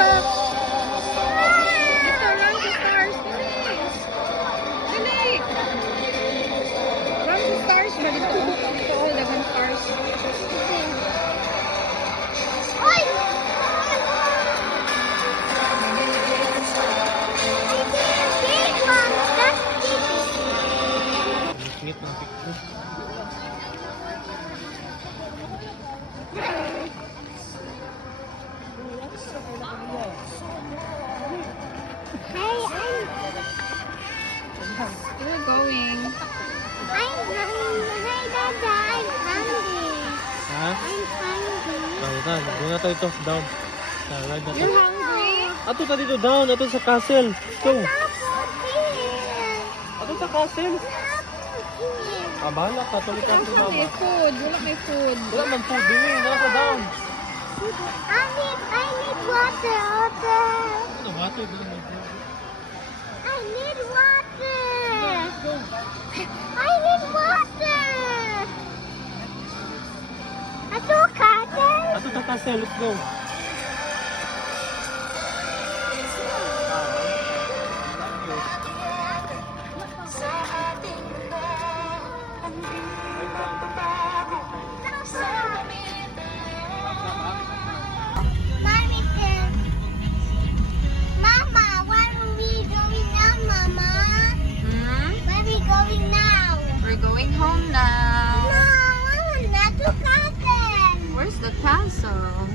sa... Dito, run sa stars. Bilis. Dali. Run sa stars ba? Dito, dito, oh, dagang stars. Oy! Big one. That's big. Ngit ng picture. Hey, We're going. I'm hey, Dada, I'm hungry. Ha? I'm hungry. Doon na tayo ito. Down. Ride na You're tayo. hungry? Ato ta dito down. Ato sa castle. Go. Apple here. Ato sa castle. Apple here. Ah, bahala ka. Tuloy ka si Wala mama. may food. Wala may food. Wala man food. Dili. Nasa down. I need water, water. Ano water? Dili man food. I need water. Let's go. I need water. Ato castle. Ato sa castle. Let's go. Mommy said, Mama, where are we going now, Mama? Hmm? Where are we going now? We're going home now. No, I want not to castle. Where's the castle?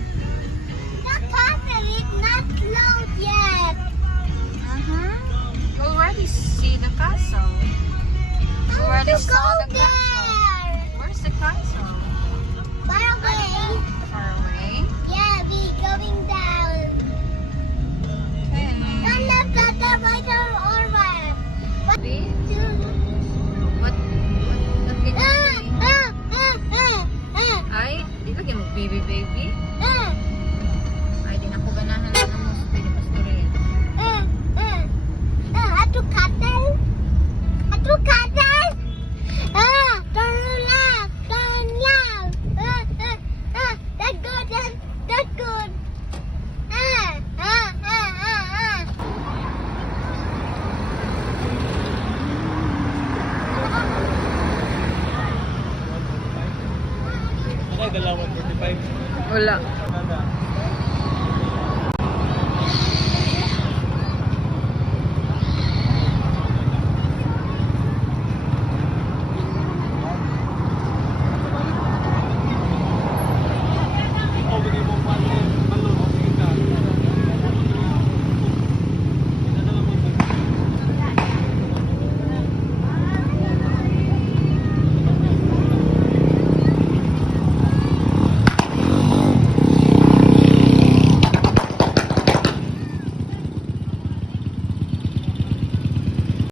The castle is not closed yet. We already see the castle. I want Already to saw go the castle. there. Where's the castle? Far away. Far away. Yeah, we going down. Okay. Turn left, the right or where? What? Baby, To... what can you Ah, see? Ay, di lagi mo baby. Ay, di na ko ganahan na mo sa pinipastorya. Ato castle. Ato castle. Turn left, turn left. That's good, that's good. Okay, dalawa 45. Wala. Nada.